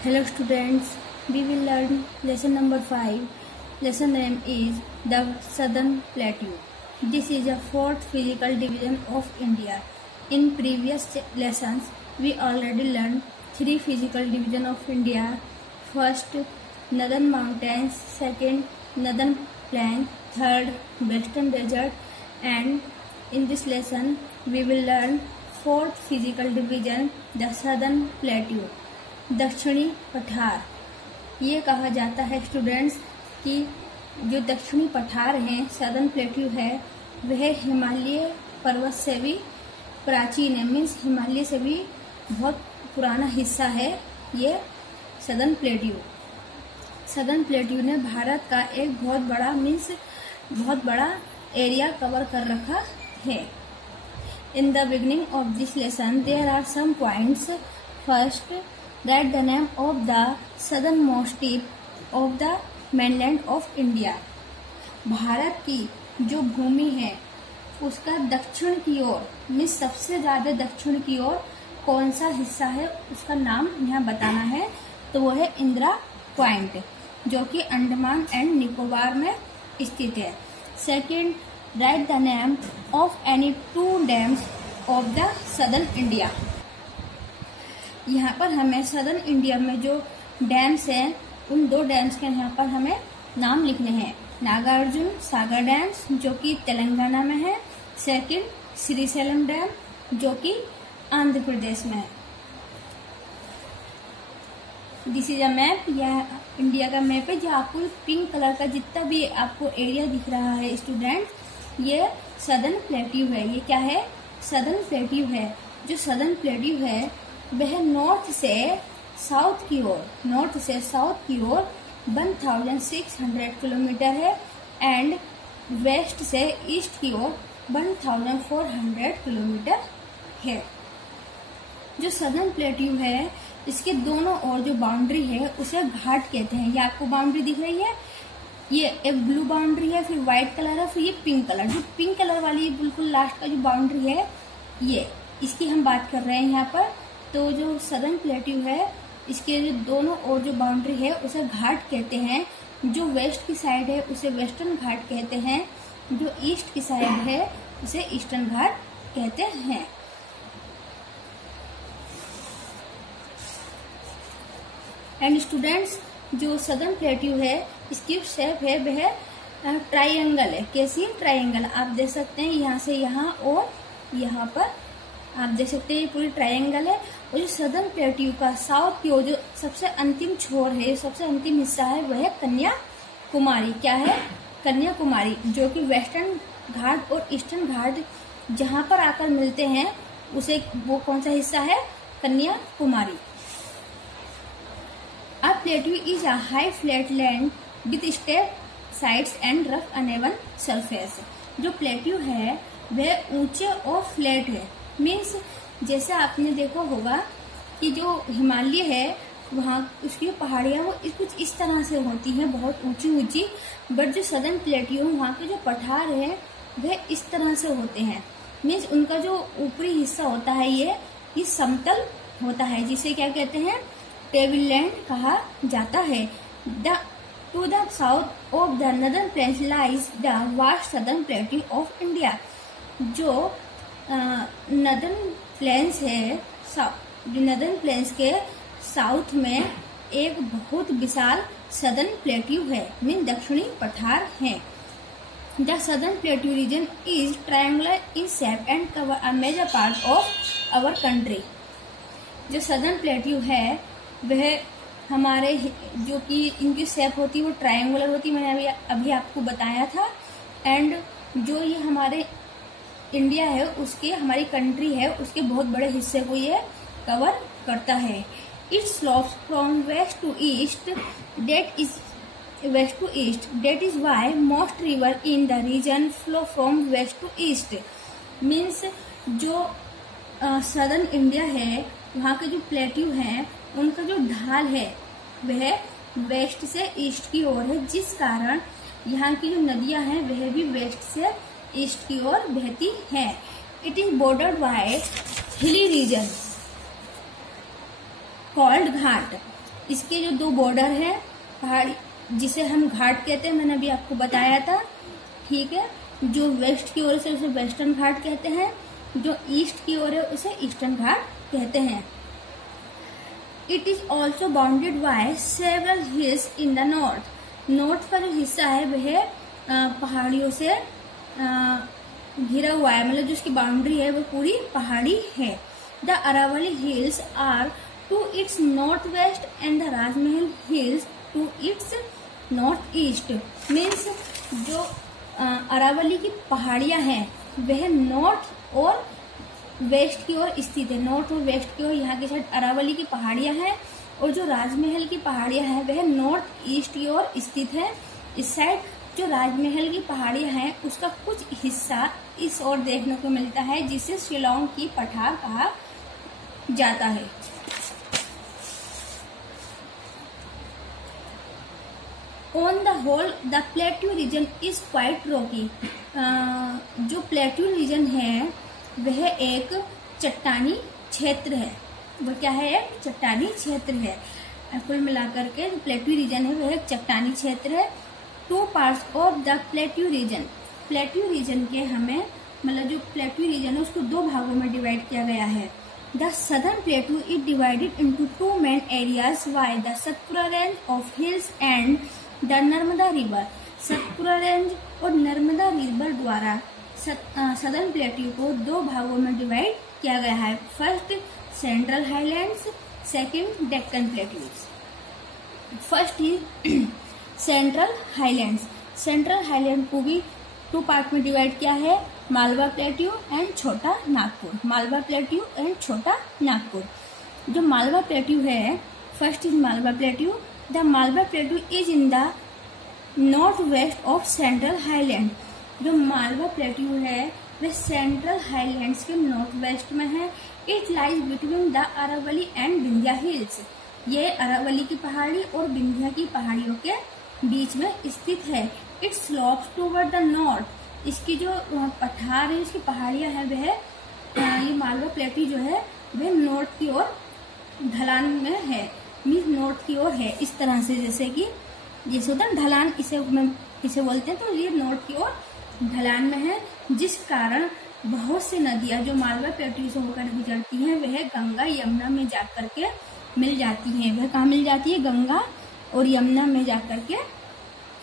Hello students, we will learn lesson number 5. Lesson name is the Southern Plateau. This is a fourth physical division of India. In previous lessons, we already learned three physical division of India. First, Northern Mountains, second, Northern Plain, third, Western Desert, and in this lesson, we will learn fourth physical division, the Southern Plateau. दक्षिणी पठार। ये कहा जाता है students कि जो दक्षिणी पठार है, सदर्न प्लेट्यू है, वह हिमालय पर्वत से भी प्राचीन है। मीन्स हिमालय से भी बहुत पुराना हिस्सा है ये सदर्न प्लेट्यू। सदर्न प्लेट्यू ने भारत का एक बहुत बड़ा एरिया कवर कर रखा है। In the beginning of this lesson there are some points. First, that the name of the southernmost tip of the mainland of India। Bharat की जो भूमि है उसका दक्षिण की ओर मीन्स सबसे ज्यादा दक्षिण की ओर कौन सा हिस्सा है उसका नाम यहाँ बताना है। तो वो है इंदिरा पॉइंट, जो कि अंडमान एंड निकोबार में स्थित है। Second, right the name of any two dams of the southern India. यहाँ पर हमें सदर्न इंडिया में जो डैम्स हैं उन दो डैम्स के यहाँ पर हमें नाम लिखने हैं। नागार्जुन सागर डैम्स जो कि तेलंगाना में है। सेकंड, श्रीशैलम डैम जो कि आंध्र प्रदेश में है। This is a map. यह इंडिया का मैप है। जो आपको पिंक कलर का जितना भी आपको एरिया दिख रहा है स्टूडेंट, ये सदर्न प्लेट्यू है। ये क्या है? सदर्न प्लेट्यू है। जो सदर्न प्लेट्यू है वह नॉर्थ से साउथ की ओर 1600 किलोमीटर है एंड वेस्ट से ईस्ट की ओर 1400 किलोमीटर है। जो सदर्न प्लेट्यू है इसके दोनों ओर जो बाउंड्री है उसे घाट कहते हैं। ये आपको बाउंड्री दिख रही है, ये एक ब्लू बाउंड्री है, फिर व्हाइट कलर है, फिर ये पिंक कलर। जो पिंक कलर वाली बिल्कुल लास्ट का जो बाउंड्री है ये इसकी हम बात कर रहे हैं यहाँ पर। तो जो सदर्न प्लेट्यू है इसके जो दोनों ओर जो बाउंड्री है उसे घाट कहते हैं। जो वेस्ट की साइड है उसे वेस्टर्न घाट कहते हैं। जो ईस्ट की साइड है उसे ईस्टर्न घाट कहते हैं। एंड स्टूडेंट्स, जो सदर्न प्लेट्यू है इसकी शेप है वह ट्राइंगल है। कैसी? ट्राइंगल। आप देख सकते हैं यहाँ से यहाँ और यहाँ पर आप देख सकते हैं ये पूरी ट्रायंगल है। और जो सदर्न प्लेट्यू का साउथ की ओर जो सबसे अंतिम छोर है, सबसे अंतिम हिस्सा है, वह है कन्याकुमारी। क्या है? कन्याकुमारी, जो कि वेस्टर्न घाट और ईस्टर्न घाट जहां पर आकर मिलते हैं उसे वो कौन सा हिस्सा है? Kanyakumari. A plateau is a high flat land with step sides and rough uneven surface. जो प्लेट्यू है वह ऊंचे और फ्लैट है। मीन्स जैसे आपने देखा होगा कि जो हिमालय है वहाँ उसकी पहाड़ियाँ वो कुछ इस तरह से होती हैं, बहुत ऊंची ऊंची। बट जो सदर्न प्लेट्यू वहाँ के जो पठार है वह इस तरह से होते हैं। मीन्स उनका जो ऊपरी हिस्सा होता है ये समतल होता है, जिसे क्या कहते हैं? टेबल लैंड कहा जाता है। To the south of the northern plains lies the vast southern plateau of India. जो नॉर्दर्न प्लेन्स है, नॉर्दर्न प्लेन्स के साउथ में एक बहुत विशाल सदर्न प्लेट्यू है, मीन दक्षिणी पठार है। The southern plateau region is triangular in shape and cover a major part of our country. जो सदर्न प्लेट्यू है वह हमारे जो कि इनकी शेप होती है वो ट्रायंगुलर होती है, मैंने अभी आपको बताया था। एंड जो ये हमारे इंडिया है उसके, हमारी कंट्री है उसके बहुत बड़े हिस्से को ये कवर करता है। It slopes from west to east, that is why most river in the region flow from west to east. Means जो सदर्न इंडिया है वहाँ के जो प्लेट्यू हैं उनका जो ढाल है वह वेस्ट से ईस्ट की ओर है, जिस कारण यहाँ की जो नदियां हैं वह भी वेस्ट से ईस्ट की ओर बहती हैं। It is bordered by hilly region called ghat. इसके जो दो बॉर्डर है पहाड़ी, जिसे हम घाट कहते हैं, मैंने अभी आपको बताया था, ठीक है। जो वेस्ट की ओर से उसे वेस्टर्न घाट कहते हैं, जो ईस्ट की ओर है उसे ईस्टर्न घाट कहते हैं। It is also bounded by several hills in the north. North का जो हिस्सा है वह पहाड़ियों से घिरा हुआ है, मतलब जो उसकी बाउंड्री है वो पूरी पहाड़ी है। The Aravalli hills are to its north west and the Rajmahal hills to its north east. Means जो अरावली की पहाड़ियां हैं वह नॉर्थ और वेस्ट की ओर स्थित है। नॉर्थ और वेस्ट की ओर यहाँ की साइड अरावली की पहाड़ियां हैं, और जो राजमहल की पहाड़ियां हैं वह नॉर्थ ईस्ट की ओर स्थित है। इस साइड जो राजमहल की पहाड़ियां हैं उसका कुछ हिस्सा इस ओर देखने को मिलता है, जिसे शिलोंग की पठार कहा जाता है। On the whole the plateau region is quite rocky. जो प्लेट्यू रीजन है वह एक चट्टानी क्षेत्र है। वह क्या है? एक चट्टानी क्षेत्र है। कुल मिलाकर के जो प्लेट्यू रीजन है वह एक चट्टानी क्षेत्र है। Two parts of the plateau reason. Plateau region के हमें मतलब जो प्लेट्यू रीजन है उसको दो भागों में डिवाइड किया गया है। The southern plateau is divided into two main areas by the Satpura range of hills and the Narmada river. Satpura range और नर्मदा रिवर द्वारा सदर्न प्लेट्यू को दो भागों में डिवाइड किया गया है। First central highlands, second Deccan plateaus. First is central highlands. Central highland को भी टू पार्ट में डिवाइड किया है, Malwa plateau and Chota Nagpur. Malwa plateau and Chota Nagpur. जो मालवा प्लेट्यू है, first is Malwa plateau. The Malwa plateau is in the north west of central highland. जो Malwa plateau है वह सेंट्रल हाईलैंड्स के नॉर्थ वेस्ट में है। It lies between the Aravalli and Vindhya hills. ये अरावली की पहाड़ी और विंध्या की पहाड़ियों के बीच में स्थित है। It slopes toward the north. इसकी जो पठार है, इसकी पहाड़ियां है वह ये मालवा प्लेट्यू जो है वह नॉर्थ की ओर ढलान में है, मीन्स नॉर्थ की ओर है। इस तरह से जैसे होता है ढलान, इसे बोलते हैं, तो ये नॉर्थ की ओर ढलान में है, जिस कारण बहुत सी नदियां जो मालवा प्लेट्यू से होकर गुजरती हैं वह गंगा यमुना में जाकर के मिल जाती हैं। वह कहाँ मिल जाती है? गंगा और यमुना में जाकर के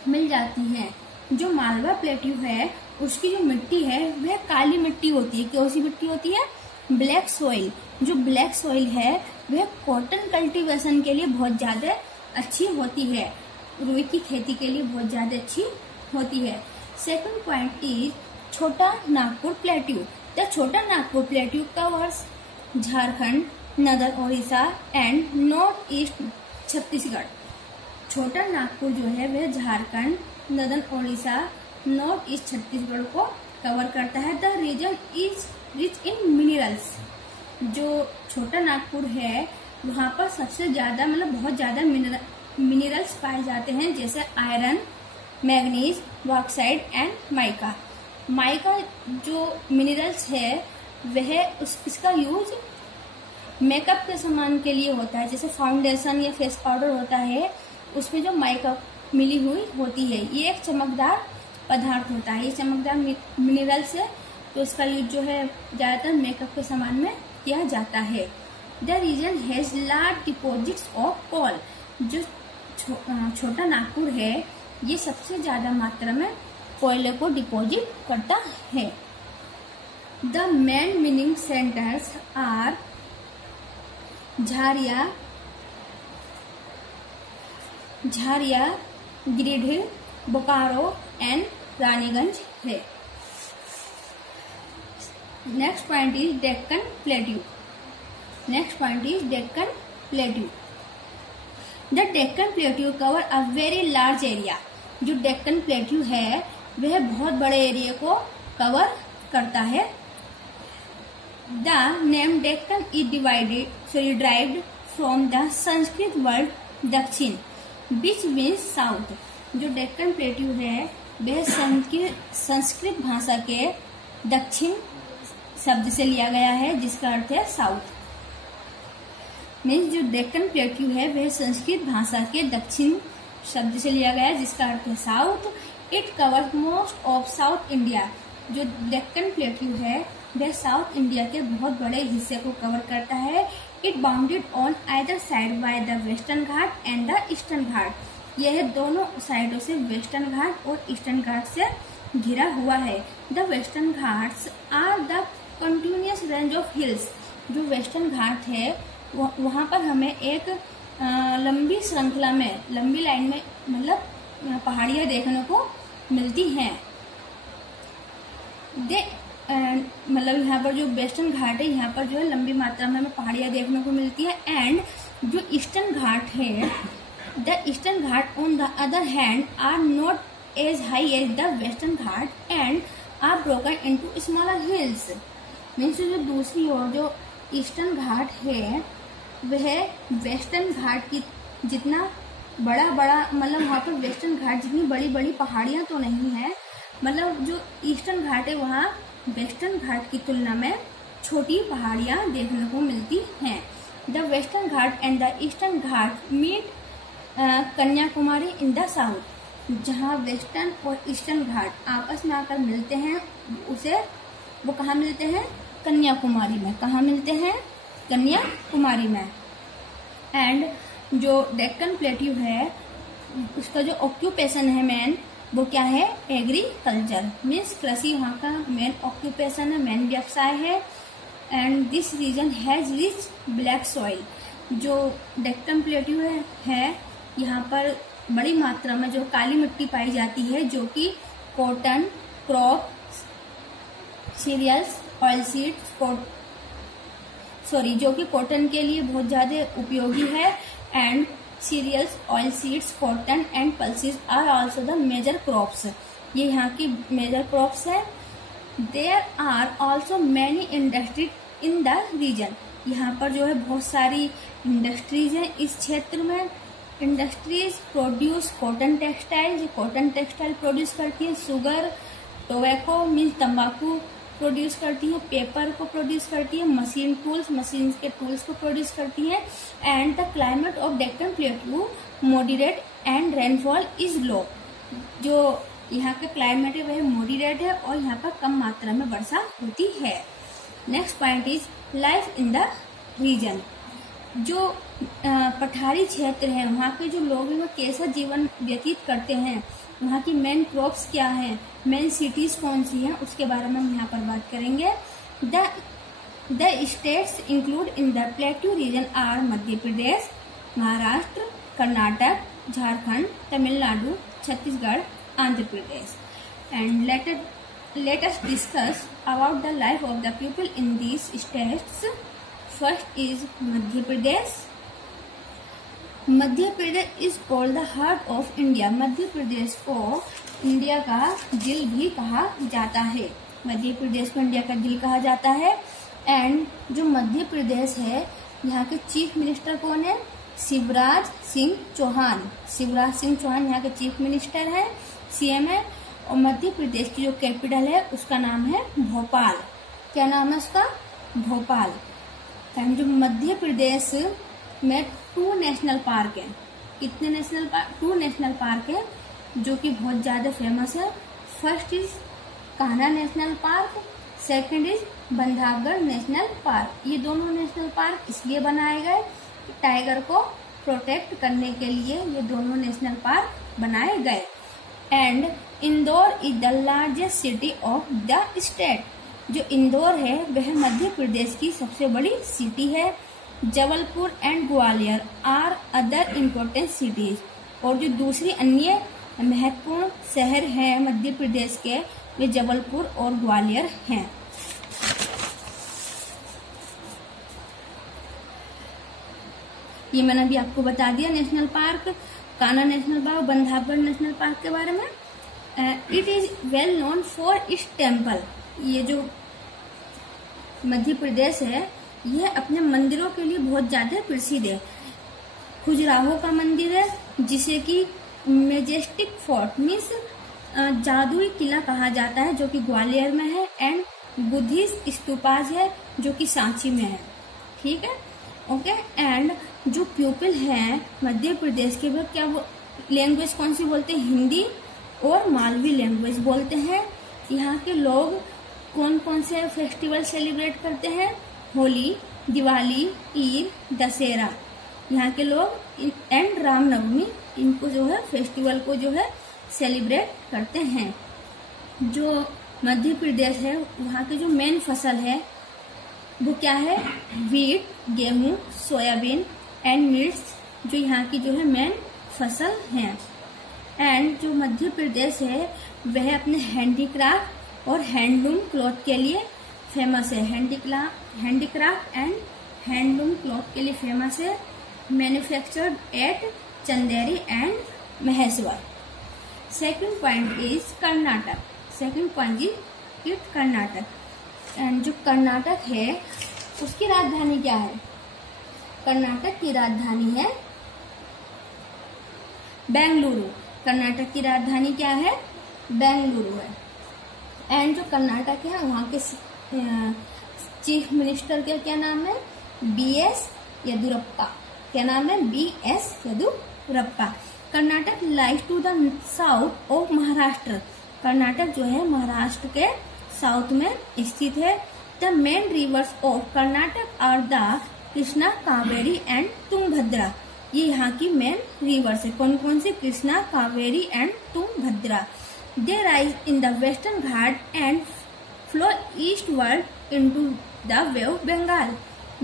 मिल जाती हैं। जो मालवा प्लेट्यू है उसकी जो मिट्टी है वह काली मिट्टी होती है। कौन सी मिट्टी होती है? Black soil. जो ब्लैक सॉइल है वह कॉटन कल्टीवेशन के लिए बहुत ज्यादा अच्छी होती है, रुई की खेती के लिए बहुत ज्यादा अच्छी होती है। सेकंड पॉइंट इज छोटा नागपुर प्लेट्यू। द छोटा नागपुर प्लेट्यू कवर्स झारखंड, नदर Odisha and north east Chhattisgarh. छोटा नागपुर जो है वह झारखंड, नदर ओडिशा, नॉर्थ ईस्ट छत्तीसगढ़ को कवर करता है। The region is rich in minerals. जो छोटा नागपुर है वहाँ पर सबसे ज्यादा मतलब बहुत ज्यादा मिनरल्स पाए जाते हैं, जैसे iron, manganese, bauxite and mica. Mica जो मिनरल्स है वह इसका यूज मेकअप के सामान के लिए होता है, जैसे फाउंडेशन या फेस पाउडर होता है उसमें जो माइका मिली हुई होती है। ये एक चमकदार पदार्थ होता है, ये चमकदार मिनरल्स है, तो इसका यूज जो है ज्यादातर मेकअप के सामान में किया जाता है। The region has large deposits of coal. जो छोटा नागपुर है ये सबसे ज्यादा मात्रा में कोयले को डिपॉजिट करता है। The main mining centres are Jharia, Giridih, Bokaro and Raniganj है। Next point is Deccan plateau. The Deccan plateau cover a very large area. जो डेक्कन प्लेट्यू है वह बहुत बड़े एरिया को कवर करता है। The name Deccan is derived from the Sanskrit word दक्षिण, विच मीन्स साउथ। जो डेक्कन प्लेट्यू है वह संस्कृत भाषा के दक्षिण शब्द से लिया गया है, जिसका अर्थ है साउथ। मीन्स जो डेक्कन प्लेट्यू है वह संस्कृत भाषा के दक्षिण शब्द से लिया गया है जिसका अर्थ है south. It covers most of south India. जो डेक्कन प्लेट्यू है वह साउथ इंडिया के बहुत बड़े हिस्से को कवर करता है। It bounded on either side by the western Ghat and the eastern Ghat. यह दोनों साइडों से वेस्टर्न घाट और ईस्टर्न घाट से घिरा हुआ है। The Western Ghats are the continuous range of hills. जो वेस्टर्न घाट है वहाँ पर हमें एक लंबी श्रृंखला में, लंबी लाइन में मतलब पहाड़ियाँ देखने को मिलती हैं। मतलब यहाँ पर जो वेस्टर्न घाट है यहाँ पर जो है लंबी मात्रा में हमें पहाड़ियाँ देखने को मिलती है। एंड जो ईस्टर्न घाट है, the eastern Ghat on the other hand are not as high as the western Ghat and are broken into smaller hills. Means जो दूसरी ओर जो ईस्टर्न घाट है वह वेस्टर्न घाट की जितना बड़ा मतलब वहाँ पर वेस्टर्न घाट जितनी बड़ी बड़ी पहाड़ियाँ तो नहीं है, मतलब जो ईस्टर्न घाट है वहाँ वेस्टर्न घाट की तुलना में छोटी पहाड़ियाँ देखने को मिलती हैं। The western Ghat and the eastern Ghat meet Kanyakumari in the south. जहाँ वेस्टर्न और ईस्टर्न घाट आपस में आकर मिलते हैं वो कहाँ मिलते हैं? कन्याकुमारी में। कहाँ मिलते हैं? कन्याकुमारी में। एंड जो डेक्कन प्लेट्यू है उसका जो ऑक्यूपेशन है मेन वो क्या है? एग्रीकल्चर। मीन्स कृषि वहाँ का मेन ऑक्यूपेशन है, मेन व्यवसाय है। And this region has rich black soil. जो डेक्कन प्लेट्यू है यहाँ पर बड़ी मात्रा में जो काली मिट्टी पाई जाती है जो कि cotton, crop, cereals, oil seeds, जो कि कॉटन के लिए बहुत ज्यादा उपयोगी है। And cereals, oil seeds, cotton and pulses are also the major crops. ये यहाँ की मेजर क्रॉप्स है। There are also many industry in the region. यहाँ पर जो है बहुत सारी इंडस्ट्रीज हैं इस क्षेत्र में। Industries produce cotton textile. जो कॉटन टेक्सटाइल प्रोड्यूस करती है। शुगर, टोबैको मीन्स तंबाकू प्रोड्यूस करती है। पेपर को प्रोड्यूस करती है। मशीन के टूल्स को प्रोड्यूस करती है। And the climate of Deccan plateau moderate and rainfall is low. जो यहाँ का क्लाइमेट है वह मॉडरेट है और यहाँ पर कम मात्रा में वर्षा होती है। Next point is life in the region. जो पठारी क्षेत्र है वहाँ के जो लोग हैं वो कैसा जीवन व्यतीत करते हैं, वहाँ की मेन क्रॉप्स क्या हैं, मेन सिटीज कौन सी हैं, उसके बारे में हम यहाँ पर बात करेंगे। The states include in the plateau region are Madhya Pradesh, Maharashtra, Karnataka, Jharkhand, Tamil Nadu, Chhattisgarh, Andhra Pradesh. And let us discuss about the life of the people in these states. First is Madhya Pradesh. Madhya Pradesh is called the heart of India. Madhya Pradesh को India का दिल भी कहा जाता है। मध्य प्रदेश को India का दिल कहा जाता है। एंड जो मध्य प्रदेश है यहाँ के चीफ मिनिस्टर कौन है? शिवराज सिंह चौहान। शिवराज सिंह चौहान यहाँ के चीफ मिनिस्टर है, सीएम है। और मध्य प्रदेश की जो कैपिटल है उसका नाम है भोपाल। क्या नाम है उसका? भोपाल। एंड जो मध्य प्रदेश में 2 नेशनल पार्क है। कितने नेशनल पार्क? 2 नेशनल पार्क है जो कि बहुत ज्यादा फेमस है। First is Kanha national park, second is Bandhavgarh national park. ये दोनों नेशनल पार्क इसलिए बनाए गए कि टाइगर को प्रोटेक्ट करने के लिए ये दोनों नेशनल पार्क बनाए गए। And Indore is the largest city of the state. जो इंदौर है वह मध्य प्रदेश की सबसे बड़ी सिटी है। Jabalpur and Gwalior are other important cities. और जो दूसरी अन्य महत्वपूर्ण शहर हैं मध्य प्रदेश के वे जबलपुर और ग्वालियर हैं। ये मैंने अभी आपको बता दिया national park, Kanha national park, Bandhavgarh national park के बारे में। It is well known for its temple. ये जो मध्य प्रदेश है यह अपने मंदिरों के लिए बहुत ज्यादा प्रसिद्ध है। खजुराहो का मंदिर है जिसे कि मेजेस्टिक फोर्ट मीन्स जादुई किला कहा जाता है जो कि ग्वालियर में है। एंड बुद्धिस्ट स्तूपाज है जो कि सांची में है। ठीक है। ओके। एंड जो पीपल है मध्य प्रदेश के, वो क्या लैंग्वेज कौन सी बोलते हैं? हिंदी और मालवी लैंग्वेज बोलते हैं। यहाँ के लोग कौन कौन से फेस्टिवल सेलिब्रेट करते हैं? होली, दिवाली, ईद, दशहरा। यहाँ के लोग एंड रामनवमी, इनको जो है फेस्टिवल को जो है सेलिब्रेट करते हैं। जो मध्य प्रदेश है वहाँ की जो मेन फसल है वो क्या है? वीट, गेहूं, सोयाबीन एंड मिर्च, जो यहाँ की जो है मेन फसल है। एंड जो मध्य प्रदेश है वह अपने हैंडीक्राफ्ट और हैंडलूम क्लॉथ के लिए फेमस है। हैंडीक्राफ्ट एंड हैंडलूम क्लॉथ के लिए फेमस है। Manufactured at Chanderi and Maheshwar. Second point is Karnataka. Second point is it Karnataka. And जो कर्नाटक है उसकी राजधानी क्या है? कर्नाटक की राजधानी है बेंगलुरु। कर्नाटक की राजधानी क्या है? बेंगलुरु है। एंड जो कर्नाटक है वहाँ के चीफ मिनिस्टर का क्या नाम है? BS येदियुरप्पा। क्या नाम है? BS Yediyurappa. Karnataka lies to the south of Maharashtra. Karnataka जो है महाराष्ट्र के साउथ में स्थित है। The main rivers of Karnataka are the Krishna, Kaveri and Tungabhadra. ये यहाँ की मेन रिवर्स है। कौन कौन से? Krishna, Kaveri and Tungabhadra. They rise in the western Ghat and flow eastward into the bay of Bengal.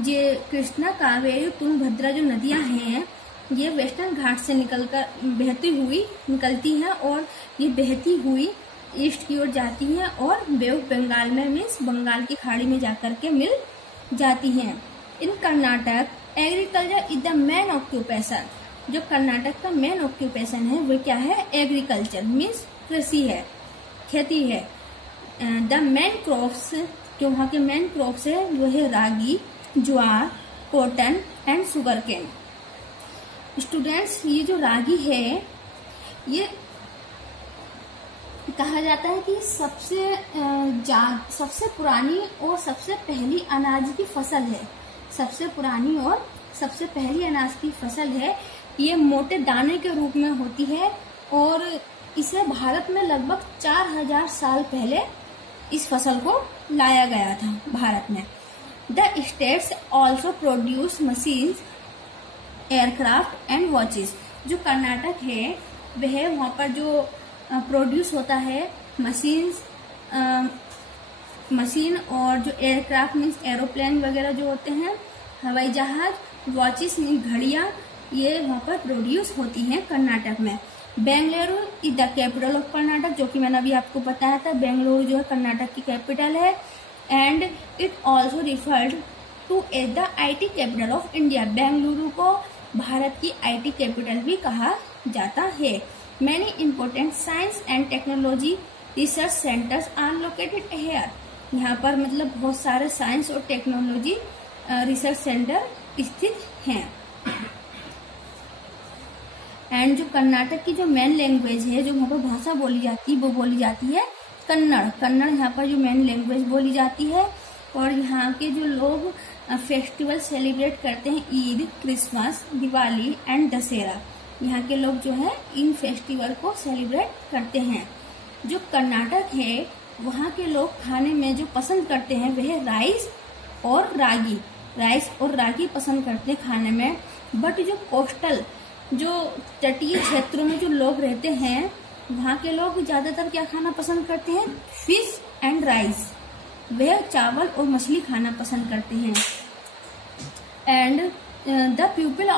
ये कृष्णा, कावेरी, तुंगभद्रा जो नदियां हैं ये वेस्टर्न घाट से निकलती हैं और ये बहती हुई ईस्ट की ओर जाती हैं और बे ऑफ बंगाल में मीन्स बंगाल की खाड़ी में जाकर के मिल जाती हैं। In Karnataka agriculture is the main occupation. जो कर्नाटक का मेन ऑक्यूपेशन है वो क्या है? एग्रीकल्चर मीन्स कृषि है, खेती है। द मेन क्रॉप्स, जो वहाँ के मेन क्रॉप्स है वो है ragi, jowar, cotton and sugar cane. Students, ये जो रागी है ये कहा जाता है कि सबसे पुरानी और सबसे पहली अनाज की फसल है। सबसे पुरानी और सबसे पहली अनाज की फसल है। ये मोटे दाने के रूप में होती है और इसे भारत में लगभग 4000 साल पहले इस फसल को लाया गया था भारत में। The states also produce machines, aircraft and watches. जो कर्नाटक है वह वहाँ पर जो प्रोड्यूस होता है मशीन और जो एयरक्राफ्ट मीन्स एरोप्लेन वगैरह जो होते हैं, हवाई जहाज, वॉचेस मीन्स घड़ियां, ये वहाँ पर प्रोड्यूस होती हैं कर्नाटक में। Bengaluru is the capital of Karnataka, जो कि मैंने अभी आपको बताया था। बेंगलुरु जो है कर्नाटक की कैपिटल है। And it also referred to as the IT capital of India. Bengaluru को भारत की IT कैपिटल भी कहा जाता है। Many important science and technology research centers are located here. यहाँ पर मतलब बहुत सारे साइंस और टेक्नोलॉजी रिसर्च सेंटर स्थित हैं। एंड जो कर्नाटक की जो मेन लैंग्वेज है, जो वहाँ पर भाषा बोली जाती है, वो बोली जाती है कन्नड़। कन्नड़ यहाँ पर जो मेन लैंग्वेज बोली जाती है। और यहाँ के जो लोग फेस्टिवल सेलिब्रेट करते हैं, ईद, क्रिसमस, दिवाली एंड दशहरा, यहाँ के लोग जो है इन फेस्टिवल को सेलिब्रेट करते हैं। जो कर्नाटक है वहाँ के लोग खाने में जो पसंद करते हैं वह राइस और रागी पसंद करते हैं खाने में। बट जो कोस्टल, जो तटीय क्षेत्रों में जो लोग रहते हैं वहाँ के लोग ज्यादातर क्या खाना पसंद करते हैं? Fish and rice. वह चावल और मछली खाना पसंद करते हैं। And the people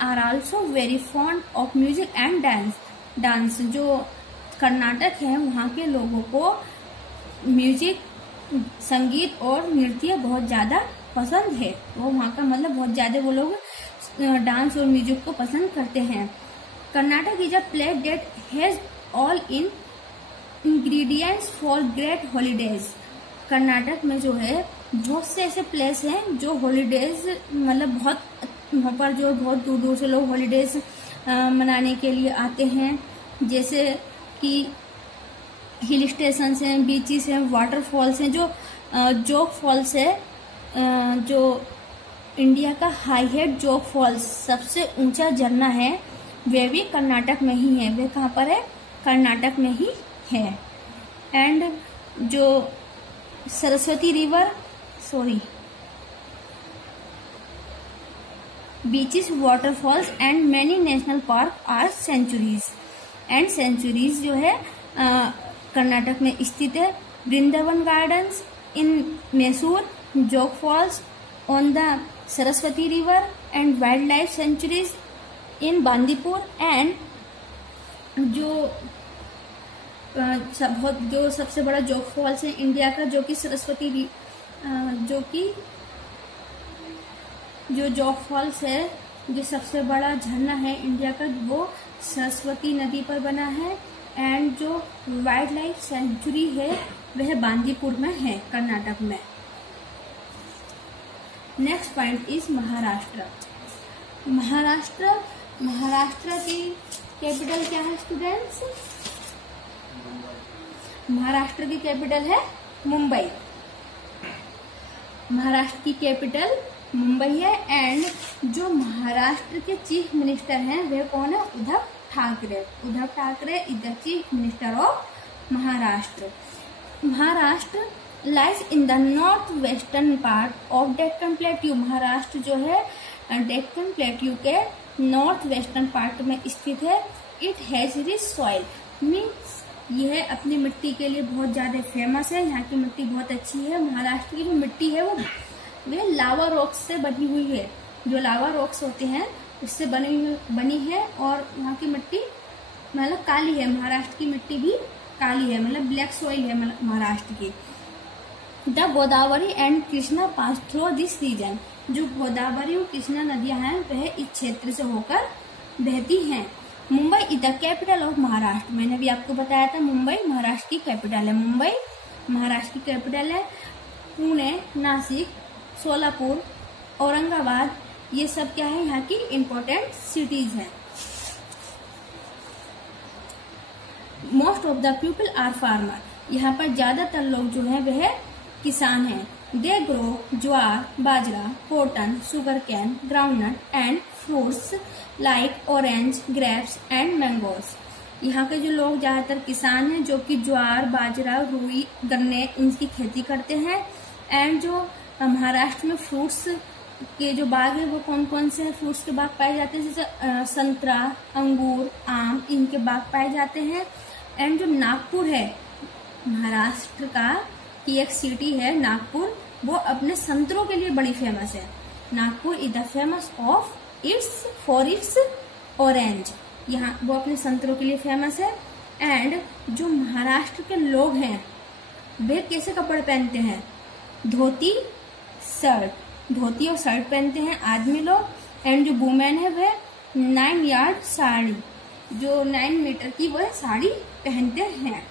are also very fond of music and dance. जो कर्नाटक है वहाँ के लोगों को म्यूजिक, संगीत और नृत्य बहुत ज्यादा पसंद है। वो वहाँ का मतलब बहुत ज्यादा वो लोग डांस और म्यूजिक को पसंद करते हैं। Karnataka is a place that has all in ingredients for great holidays. Karnataka में जो है बहुत से ऐसे प्लेस हैं जो हॉलीडेज मतलब बहुत वहाँ पर जो बहुत दूर दूर से लोग हॉलीडेज मनाने के लिए आते हैं। जैसे कि हिल स्टेशन हैं, बीचेस हैं, वाटरफॉल्स हैं। जो जोग फॉल्स है जो इंडिया का हाईएस्ट जोग फॉल्स, सबसे ऊंचा झरना है, वह भी कर्नाटक में ही है। वह कहाँ पर है? कर्नाटक में ही है। एंड जो Saraswati river, beaches, waterfalls and many national park are sanctuaries. And sanctuaries जो है कर्नाटक में स्थित है। वृंदावन गार्डन्स इन मैसूर, जोग falls on the Saraswati river and wild life sanctuaries in Bandipur. And जो सबसे बड़ा जोग फॉल्स है इंडिया का, जो कि जो जोग फॉल्स है, जो सबसे बड़ा झरना है इंडिया का, वो सरस्वती नदी पर बना है। एंड जो वाइल्ड लाइफ सेंचुरी है वह बांदीपुर में है, कर्नाटक में। Next point is Maharashtra. Maharashtra की कैपिटल क्या है स्टूडेंट्स? महाराष्ट्र की कैपिटल है मुंबई। महाराष्ट्र की कैपिटल मुंबई है। एंड जो महाराष्ट्र के चीफ मिनिस्टर हैं वह कौन है? Uddhav Thackeray. Uddhav Thackeray is the chief minister of Maharashtra. Maharashtra lies in the north western part of Deccan plateau. Maharashtra जो है डेक्कन प्लेट्यू के नॉर्थ वेस्टर्न पार्ट में स्थित है। It has rich soil, means यह अपनी मिट्टी के लिए बहुत ज्यादा फेमस है। यहाँ की मिट्टी बहुत अच्छी है। महाराष्ट्र की जो मिट्टी है वो लावा रॉक्स से बनी हुई है। जो लावा रॉक्स होते हैं उससे बनी है। और वहाँ की मिट्टी मतलब काली है। महाराष्ट्र की मिट्टी भी काली है, मतलब ब्लैक सॉइल है महाराष्ट्र की। The Godavari and Krishna pass through this region. जो गोदावरी और कृष्णा नदियां हैं वह इस क्षेत्र से होकर बहती हैं। Mumbai is the capital of Maharashtra. मैंने भी आपको बताया था मुंबई महाराष्ट्र की कैपिटल है। मुंबई महाराष्ट्र की कैपिटल है। पुणे, नासिक, सोलापुर, औरंगाबाद, ये सब क्या है? यहाँ की इम्पोर्टेंट सिटीज हैं। Most of the people are farmer. यहाँ पर ज्यादातर लोग जो है वह किसान हैं। They grow jowar, bajra, cotton, sugar cane, groundnut and fruits like orange, grapes and mangoes. यहाँ के जो लोग ज्यादातर किसान हैं जो कि ज्वार, बाजरा, रुई, गन्ने इनकी खेती करते हैं। एंड जो महाराष्ट्र में फ्रूट्स के जो बाग है वो कौन कौन से फ्रूट्स के बाग पाए जाते हैं? जैसे संतरा, अंगूर, आम, इनके बाग पाए जाते हैं। एंड जो नागपुर है महाराष्ट्र का की एक सिटी है नागपुर, वो अपने संतरों के लिए बड़ी फेमस है। Nagpur is the famous for its orange. यहाँ वो अपने संतरों के लिए फेमस है। एंड जो महाराष्ट्र के लोग हैं वे कैसे कपड़े पहनते हैं? धोती और शर्ट पहनते हैं आदमी लोग। एंड जो वुमेन है वह 9 यार्ड साड़ी, जो 9 मीटर की वह साड़ी पहनते हैं।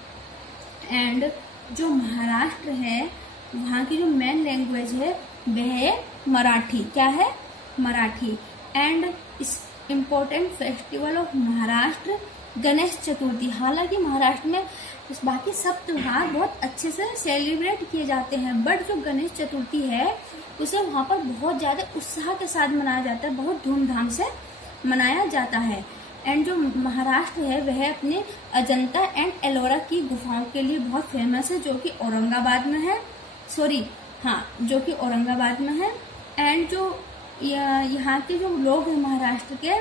एंड जो महाराष्ट्र है वहाँ की जो मेन लैंग्वेज है वह है मराठी। क्या है? Marathi. And is important festival of Maharashtra Ganesh Chaturthi. हालांकि महाराष्ट्र में बाकी सब त्योहार बहुत अच्छे से सेलिब्रेट किए जाते हैं, बट जो गणेश चतुर्थी है उसे वहाँ पर बहुत ज्यादा उत्साह के साथ मनाया जाता है, बहुत धूमधाम से मनाया जाता है। एंड जो महाराष्ट्र है वह अपने अजंता एंड एलोरा की गुफाओं के लिए बहुत फेमस है, जो कि औरंगाबाद में है। जो कि औरंगाबाद में है। एंड जो यहाँ के जो लोग हैं महाराष्ट्र के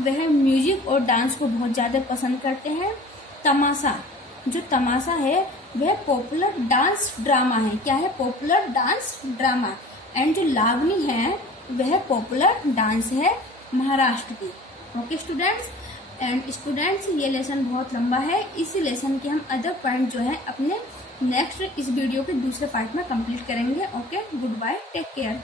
वह म्यूजिक और डांस को बहुत ज्यादा पसंद करते हैं। तमाशा है वह पॉपुलर डांस ड्रामा है। क्या है? Popular dance drama. एंड जो लावनी है वह पॉपुलर डांस है महाराष्ट्र की। Okay students. एंड स्टूडेंट्स ये लेसन बहुत लंबा है, इस लेसन के हम अदर पॉइंट जो है अपने नेक्स्ट इस वीडियो के दूसरे पार्ट में कंप्लीट करेंगे। Okay, good bye, take care.